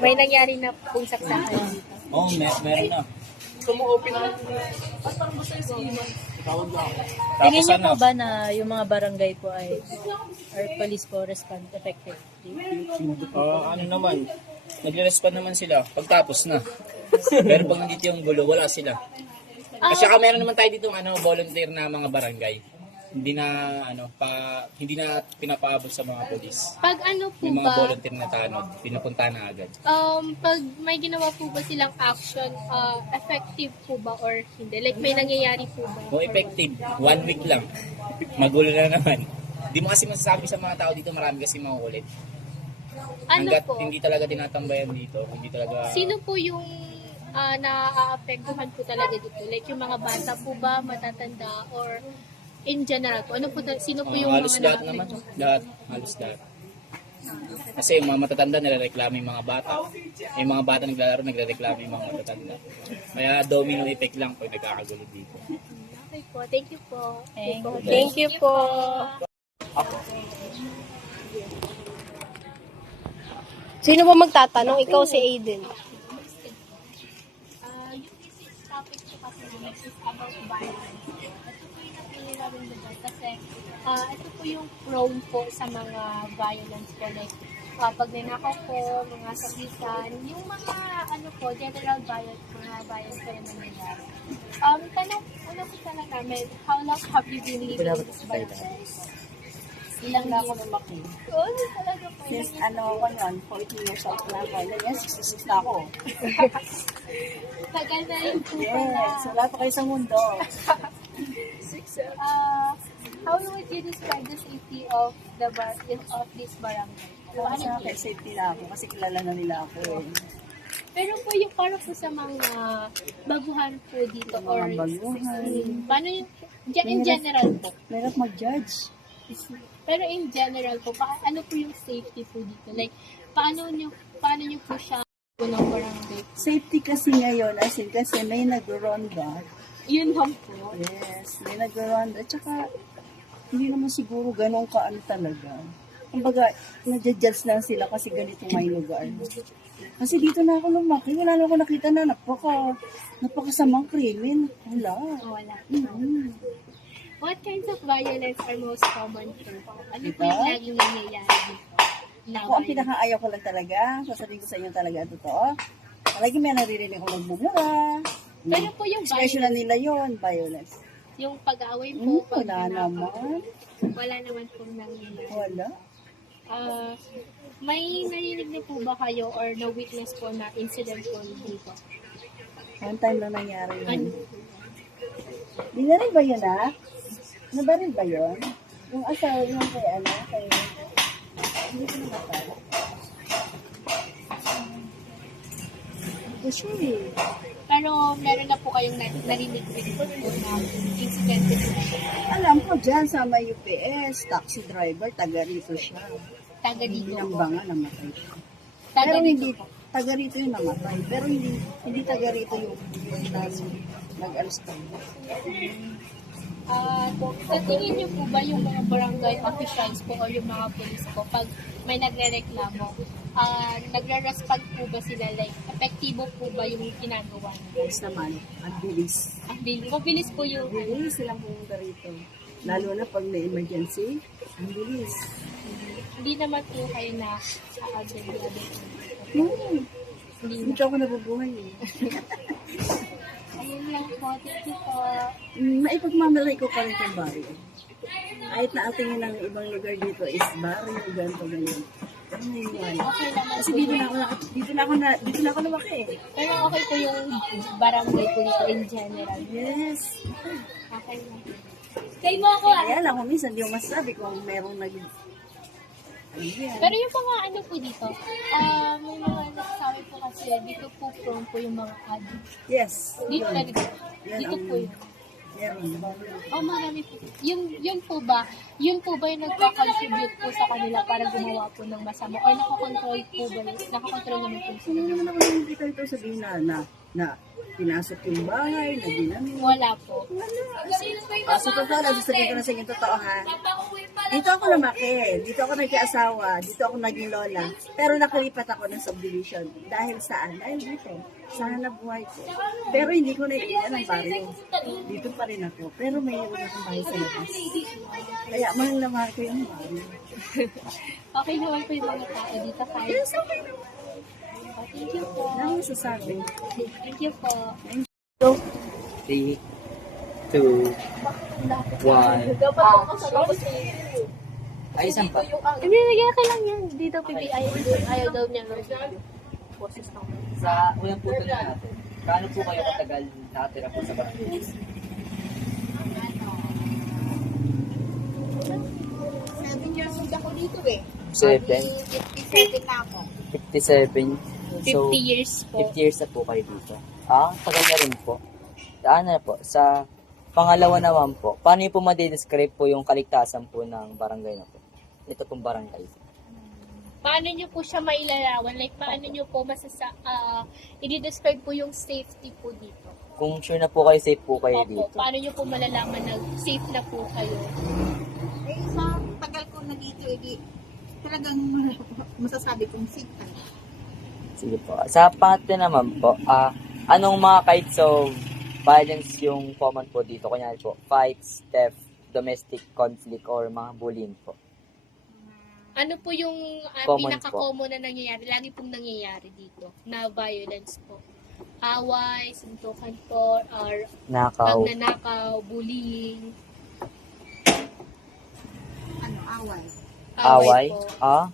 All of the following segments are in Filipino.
May nangyari na pong saksakan dito. Oo, meron na. Tingin Tapos niyo ano, po ba na yung mga barangay po ay or police po respond effectively? ano naman, nagre-respond naman sila pagtapos na. Pero pag nandito yung gulo, wala sila. Kasi saka meron naman tayo dito volunteer na mga barangay. Hindi na pinapaabot sa mga polis. Pag ano po May mga ba, volunteer na tanod, pinapunta na agad. pag may ginawa po ba silang action, effective po ba or hindi? Like may nangyayari po ba? Kung effective, 1 week lang. Magulo na naman. Di mo kasi masasabi sa mga tao dito, marami kasi makukulit. Ano Hanggat po? hindi talaga tinatambayan dito, hindi talaga... Sino po yung naaapektuhan po talaga dito? Like yung mga bata po ba, matatanda, or in general po? Ano po, sino po yung halos mga lahat naman. Halos lahat. Kasi yung mga matatanda nire-reklamo yung mga bata. Yung mga bata naglalaro, nagre-reklamo yung mga matatanda. Kaya domino effect lang pag nagkakagulo dito. Okay po, thank you po. Thank you po. Sino ba magtatanong? Ikaw si Aiden. Yung thesis topic po kasi namin is about violence. Ito po yung napili namin dito kasi ito po yung prone po sa mga violence po. Like, pag nanakaw po, mga sakitan, yung mga general violence, mga violence po na nangyayari. Tanong po sana namin, how long have you been living in this violence? Ilang na ako lumaki. Oo, talaga po. Since ako nun, 14 years old na ako. Ganyan, 66 na ako. Tagal na rin po pala. Yes, wala pa kayo sa mundo. How would you describe the safety of this barangay? Alam mo sa akin, safety na ako kasi kilala na nila ako eh. Pero po yung para po sa mga baguhan po dito Mga or baguhan. paano yung in general po? Mahirap mag-judge. Pero in general po, ano po yung safety po dito? Like, paano nyo po siya ng barangay? Safety kasi ngayon, as in kasi may nag-ronda. Yun lang po. Yes, may nag-ronda. Tsaka, hindi naman siguro ganun kaano talaga. Kumbaga, nadjudge lang sila kasi ganito may lugar. Kasi dito na ako lumaki, wala na ako nakita na napakasamang krimen. Wala. Wala. Mm-hmm. What kinds of violence are most common po? Ano po Diba? yung laging nangyayari dito? Na Kung ang violence? pinaka-ayaw ko lang talaga, sasabihin ko sa inyo talaga totoo, palagi may naririnig ko nagbumura. Pero po yung Special na nila yun, violence. yung pag-aaway po, pag Wala naman. wala naman po nangyayari. Wala. May narinig na po ba kayo or na-witness po na incident po dito? One time lang nangyari Ano? yun. Di na rin ba yun Nabaril ba yun? Yung asawa yung kay hindi ko namatay. Ito siya eh. Pero meron na po kayong narinig po na incident dito. Alam ko dyan sa may UPS, taxi driver, taga rito siya. Taga Hindi dito ng po. banga namatay siya. Taga Pero dito hindi, po. taga rito yung namatay. Pero hindi taga rito yung nag-alis tayo. Sa tingin niyo po ba yung mga barangay officials po o yung mga police po pag may nagre-reklamo, nagre-respond po ba sila? Like, epektibo po ba yung ginagawa? Yes naman, ang bilis. Mabilis po yung Bilis silang pumunta rito. Lalo na pag may emergency, ang bilis. hindi naman po kayo na agad-agad. Hindi Hindi ako nabubuhay eh. Ayun lang po. Thank you po. Maipagmamalay ko pa rin itong barrio. Kahit na ang tingin ng ibang lugar dito is barrio, ganito, ganyan. Pero ngayon, Okay naman kasi po. dito na ako lumaki eh. Pero okay po yung barangay po dito in general. Yes. Okay lang. Stay mo ako ah. Kaya lang, kung minsan di ko masabi kung merong Ayan. Pero yung mga ano po dito, may mga nagsasabi po kasi dito po prone po yung mga addict. Yes. Dito na dito. Yan Dito ang po yun. meron. Oh, marami po. Yung po ba yung nagpa-contribute po sa kanila para gumawa po ng masama? O nakakontrol po ba yun? Nakakontrol naman po Hindi sila? naman ako nakikita ito sabihin na pinasok yung bahay, na ginamit. Wala po. Pasok ko pala, sasabihin ko na sa inyo totoo ha. Dito ako lumaki, dito ako nagkaasawa, dito ako naging lola. Pero nakalipat ako ng subdivision. Dahil saan? Dahil dito, sa hanap buhay ko. Pero hindi ko naiiwan ang barrio. Dito pa rin ako. Pero may iwan akong bahay sa labas. Kaya mahal na mahal ko yung barrio. Okay naman po yung mga tao dito kahit. Yes, okay naman. Thank you po. Ano ang sasabi? Thank you po. 3, 2, 1. Ay, isang pa. Hindi, okay lang yan. Dito, PBI. Ayaw daw niya. Boses lang. Sa unang puto na natin, gaano po kayo katagal nakatira po sa barangay? 7 years old ako dito eh. 7? 57 na ako. 57. So, 50 years po. 50 years na po kayo dito. Ah, tagal na rin po. Ano na po, sa pangalawa naman po, paano niyo po ma-describe po yung kaligtasan po ng barangay na po? Ito pong barangay. Paano nyo po siya mailarawan? Like, paano nyo po i-describe po yung safety po dito? Kung sure na po kayo, safe po kayo Opo, dito. paano nyo po malalaman na safe na po kayo? Eh, sa tagal ko na dito, talagang masasabi kong safe ka. Sige po. Sa pangatlo naman po, anong mga kinds of violence yung common po dito? Kunyari po, fights, theft, domestic conflict, or mga bullying po. Ano po yung Common pinaka-common na nangyayari? Lagi pong nangyayari dito na violence po. Away, suntukan po, or Nakaw. pagnanakaw, bullying, Ano, away. Away? po.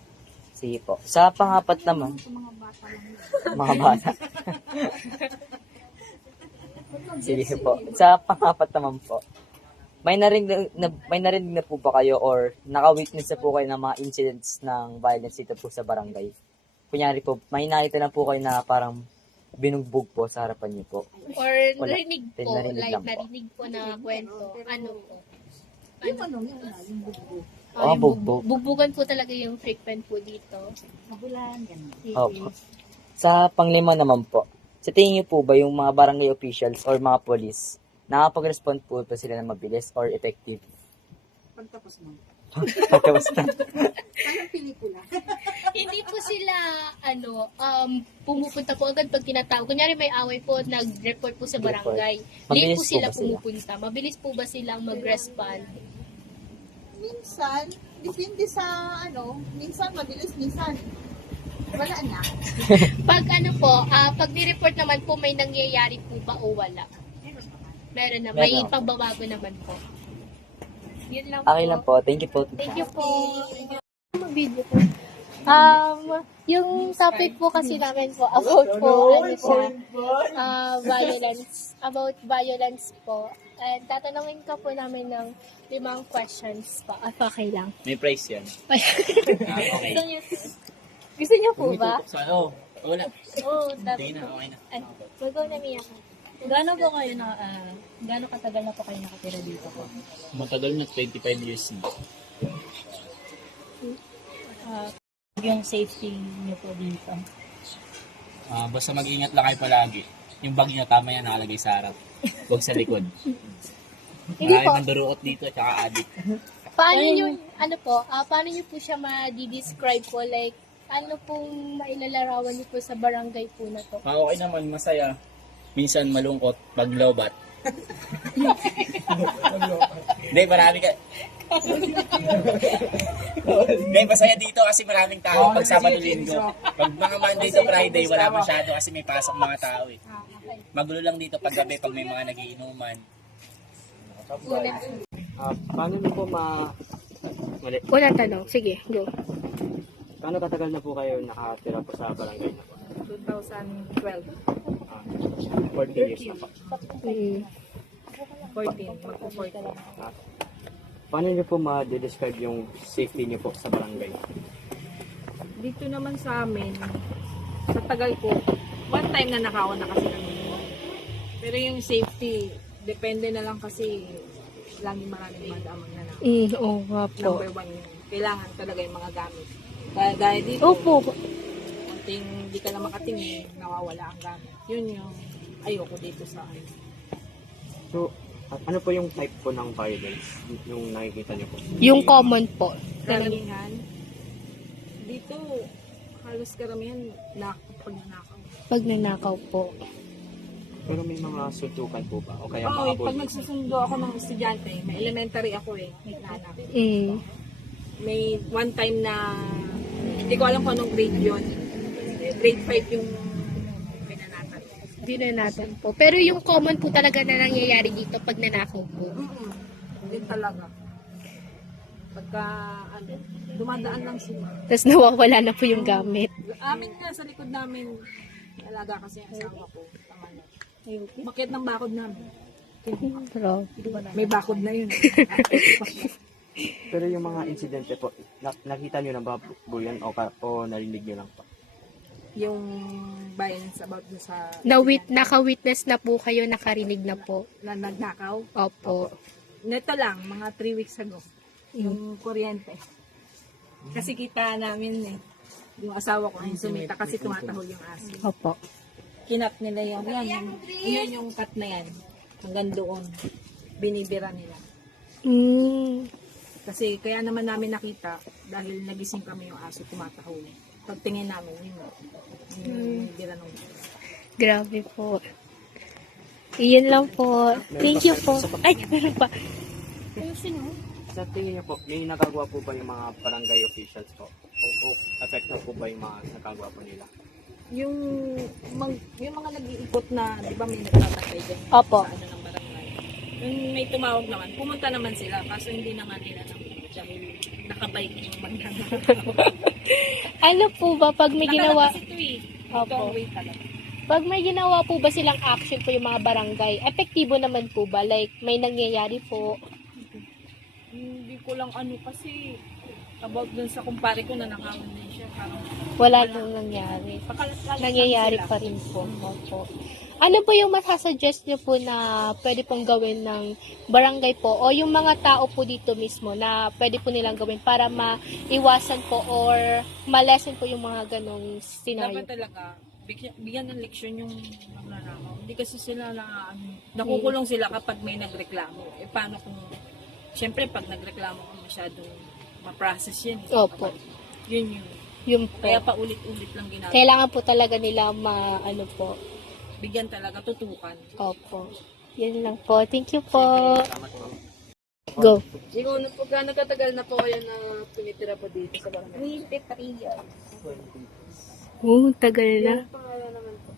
Sige po. Sa pangapat naman, Sa mga bata lang yun. mga bata. Sige po. Sa pangapat naman po, may narinig na po ba kayo or naka-witness na po kayo ng mga incidents ng violence dito po sa barangay? Kunyari po, may narito na po kayo na parang binugbog po sa harapan niyo po. Or Wala. narinig po, Narinig like lang po. narinig po na kwento. Ano po? Yung ano, yung bugbog. Yung bugbog. Bugbugan po talaga yung frequent po dito. Magulan, gano'n. Opo. Sa panglima naman po, sa tingin niyo po ba yung mga barangay officials or mga police, nakapag-respond po ba sila na mabilis or effective? Pagtapos mo. Pagkawas na. Parang pelikula. Hindi po sila, pumupunta po agad pag tinatawag. Kunyari may away po, nag-report po sa barangay. Late Mabilis po po sila ba sila? pumupunta. Mabilis po ba silang mag-respond? Minsan, depende sa minsan mabilis, minsan wala na. Pag pag ni-report naman po, may nangyayari po ba o wala? Meron na. May Meron. pagbabago naman po. Yun lang Okay po. lang po. Thank you po. Thank you po. Mag-video po. Yung topic po kasi namin po about violence po. And tatanungin ka po namin ng 5 questions po. Okay lang. May price yan. Okay. Gusto niyo po ba? Wala. Oo, Hindi na, okay na. Mag-go na Mia. Gaano katagal na po kayo nakatira dito po? Matagal na, 25 years na. Yung safety niyo po dito. Basta mag-ingat lang kayo palagi. Yung bag nyo, tama yan, nakalagay sa harap. Huwag sa likod. Marami manduruot dito, tsaka adik. Paano nyo po siya ma-describe po? Like, ano pong mailalarawan niyo po sa barangay po na to? Okay naman, masaya. Minsan malungkot, pag lowbat. Hindi, marami ka. Hindi, masaya dito kasi maraming tao pag Sabado Linggo. Pag mga Monday to Friday, wala masyado kasi may pasok mga tao eh. Magulo lang dito pag gabi pag may mga nagiinuman. Paano niyo po Unang tanong. Sige, go. paano katagal na po kayo nakatira po sa barangay na po? 2012. 40 years na po. 14. Magpo-14. Paano niyo po ma-describe yung safety niyo po sa barangay? Dito naman sa amin, sa tagal ko, one time na nakawan na kasi kami. Pero yung safety, depende na lang kasi lagi maraming madamang na lang. Oo nga po. Number 1 yun. Kailangan talaga yung mga gamit. Dahil dito, Opo. konting hindi ka lang makatingin, nawawala ang gamit. Yun yung ayoko dito sa akin. So, At ano po yung type po ng violence yung nakikita niyo po? Yung common po. Karamihan. Dito, halos karamihan pagnanakaw. Pag nanakaw po. Pero may mga suntukan po ba? O kaya Oo, mga pag nagsusundo ako ng estudyante, may elementary ako nanak. Mm. May one time na, hindi ko alam kung anong grade yun. Grade 5 yung pinanatan. Di na natin po. Pero yung common po talaga na nangyayari dito pag nanakaw po. Hindi talaga. Pagka, dumadaan lang sila. Tapos nawawala na po yung gamit. Amin nga, sa likod namin, alaga kasi ang asawa ko. Makit ng bakod namin. Pero, May bakod na yun. Pero yung mga insidente po, nakita niyo na ba po yan o narinig niyo lang po? Yung violence about dun sa naka-witness na po kayo, nakarinig na po. na nagnakaw. Opo. Neto lang, mga 3 weeks ago. Yung kuryente. Kasi kita namin yung asawa ko, yung sumita kasi tumatahol yung aso. Opo. Kinap nila yun yung cut na yan. Hanggang doon. Binibira nila. Mm. Kasi kaya naman namin nakita, dahil nagising kami yung aso, tumatahol. Pagtingin namin, yun binibira nung Grabe po. Iyon lang po. Thank you po. Ay, meron pa. Sa tingin niyo po, may nagagawa po ba yung mga barangay officials po? O epekto po ba yung mga nagagawa po nila? yung mga nag-iikot na, di ba may nagtatagay dyan Opo. sa ng barangay. Yung may tumawag naman, pumunta naman sila, kaso hindi naman nila dahil nakabike yung magnanakaw. Ano po ba pag may ginawa? Kasi ito Opo. ito ang way talaga. Pag may ginawa po ba silang action po yung mga barangay, epektibo naman po ba? Like, may nangyayari po? Hindi ko lang kasi about dun sa kumpare ko na nakawan din siya, parang Wala nang nangyari. Nangyayari pa rin po. Opo. Ano po yung masasuggest nyo po na pwede pong gawin ng barangay po o yung mga tao po dito mismo na pwede po nilang gawin para maiwasan po or malesen po yung mga ganong scenario? dapat talaga bigyan ng leksyon yung magnanakaw. Hindi kasi sila nakukulong sila kapag may nagreklamo. Paano kung syempre pag nagreklamo ka masyadong ma-process yan. Opo. Yun. Yung po. Kaya paulit-ulit lang ginagawa. Kailangan po talaga nila po. Bigyan talaga, tutukan. Opo. Yan lang po. Thank you po. Go. Ikaw na po, gaano katagal na po kayo na tumitira po dito sa barangay? 23 years. Tagal na. Yung pangalan naman po.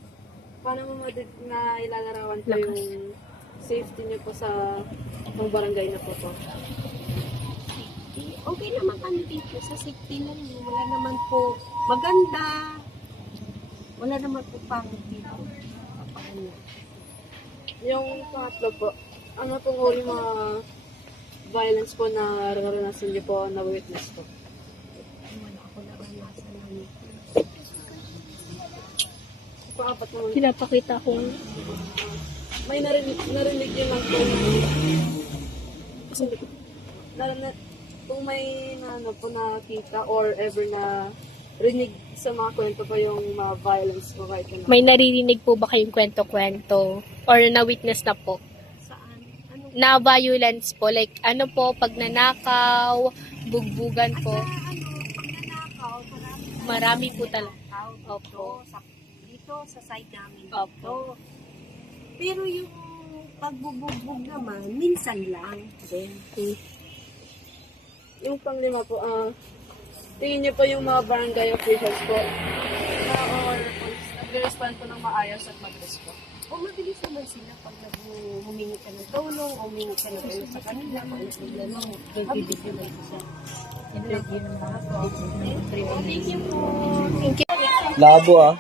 Paano mo na ilalarawan po yung safety niyo po sa mga barangay na po po? Okay naman kami dito sa safety na rin. Wala naman po maganda. Wala naman po pangit dito. Yung pangatlo po, ano pong uri mga violence po na naranasan niyo po na witness po? Wala ako naranasan ng Pang-apat naman, Pinapakita ko. may narinig niyo lang po kung may nakita or ever na rinig sa mga kwento pa yung mga violence po kahit na May naririnig po ba kayong kwento-kwento? Or na-witness na po? saan. Ano Na violence po? Like, ano po, pag nanakaw, bugbugan po? pag nanakaw, Marami po talaga. Opo. Dito sa side namin. Opo. Pero yung pagbubugbog naman, minsan lang. Yung panglima po, tingin niyo po yung mga barangay officials po or nag-respond po ng maayos at mag-respond. O mabilis naman sila pag humingi ka ng tulong o humingi ka ng tulong sa kanila. Kung ano problema mo, mabilis naman sila. Thank you po. Labo ah.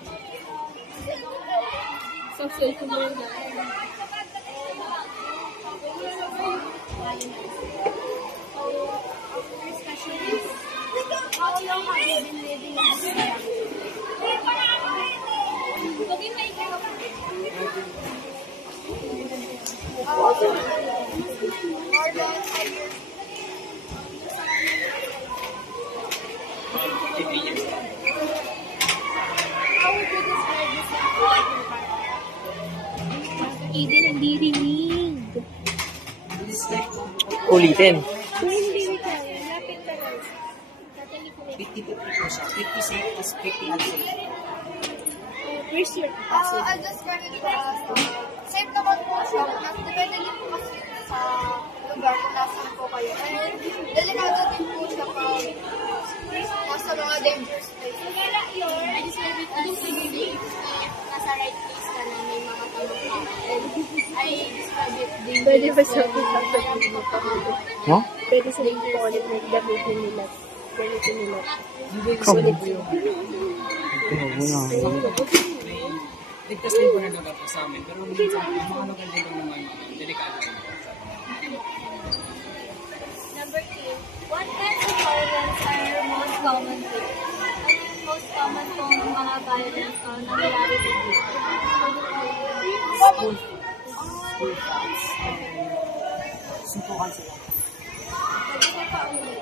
How long have you been living in this area? How would you describe this like? Hindi nandirinig. ulitin. Kung hindi mo kaya, lapit ka lang. Tatalikod. 50-50 po siya. 50 safe, tas 50 unsafe. Where's your capacity? I just wanted to ask, safe naman po siya. Depende din po kasi sa lugar kung nasan po kayo. And delikado din po siya pag nasa mga dangerous places. I just wanted to ask you if nasa right place ka na may mga tamang tao. And I describe it dangerous. Pwede ba siya No? Pwede sa rin po ulit na gamitin nila. Gamitin nila. Ligtas din po na lugar po sa amin. Pero minsan, yung mga lugar dito naman, delikado din po. Number 2, what kinds of violence are most common to? Ano yung most common pong mga violence na nangyayari dito? Suntukan sila. Pwede ko pa ulit.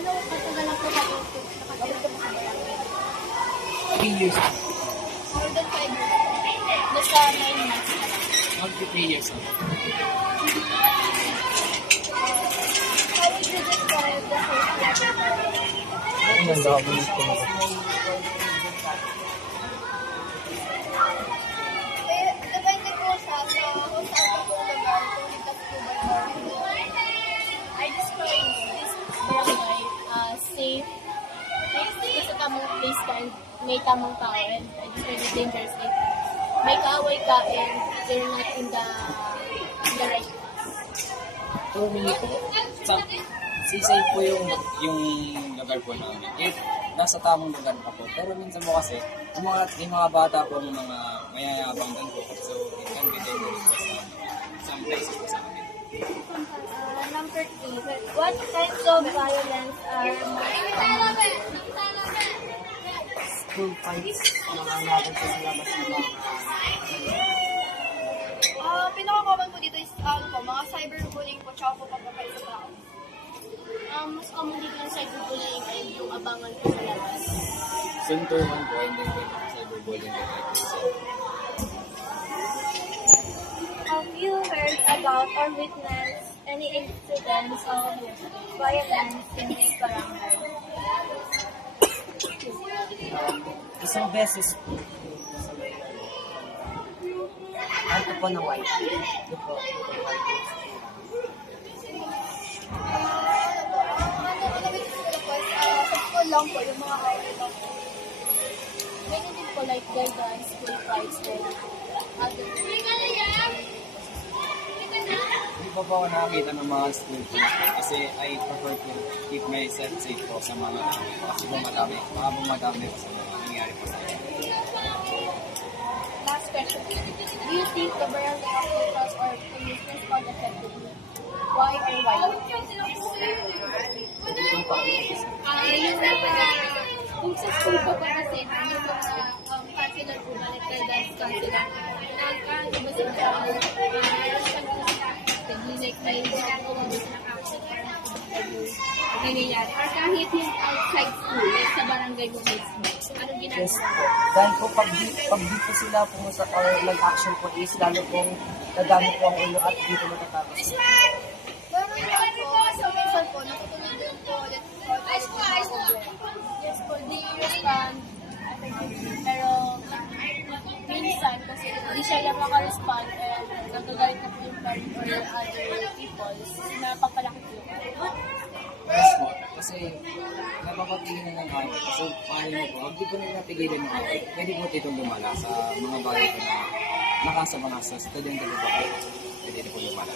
Ano katagal lang po nakatulog sa barangay? 3 years. More than 5 years. Basta 9 months na lang. Mag 3 years. How would you describe the first level violence? Ang ganda ako nito. Depende po siya sa kung saan po lugar, kung ligtas po ba yun. I describe this barangay safe, sa tamang place ka and may tamang tao and I describe it dangerous. Like, may kaaway ka and you're not in the right place. So, safe po yung lugar po namin. If nasa tamang lugar pa po. Pero minsan po kasi, yung mga bata po, yung mga mayayabang din po. So, it can be dangerous po sa some places po sa amin. Number 3, what kinds of violence are most common? School fights, mga natin po sa labas ng mga Pinaka-common po dito is mga cyberbullying po, tsaka po pagkakalit sa tao. Mas common dito yung cyberbullying and yung abangan po sa labas. suntukan po, hindi po yung cyberbullying po. Have you heard about or witnessed any incidents of violence in this barangay? Isang beses po, alto po ng white. Ito po, Sa school lang po, yung mga away lang po. Meron din po like guidance, school fights, or other Hindi pa po ako nakakita ng mga school kids po kasi I prefer to keep myself safe po sa mga kasi bumadami po sa mga nangyari po sa akin. last question. Do you think the barangay officials or police respond effectively? Why or why? Kung sa school po ba kasi, yung mga counselor po ba, like guidance counselor, nagkaiba sila sa like may ginagawa mo sa action para nangyayari. Or kahit yung outside school, like sa barangay mo mismo, anong ginagawa? Yes po. Dahil po pag dito sila pumunta or nag-action po is lalo pong nagamit po ang ulo at dito matatapos. Pero sa minsan po, natutunan din po ulit po. Yes po, they respond. Pero minsan kasi hindi siya lang maka-respond and nagagalit na po yung parent or other people, napapalaki po. Yes po. Kasi napapatigil na ng away. Kasi paano mo po, pag di po nila napigilan ng away, pwede po itong lumala sa mga bagay po na nakasa mga sa estudyante po po. Pwede po lumala.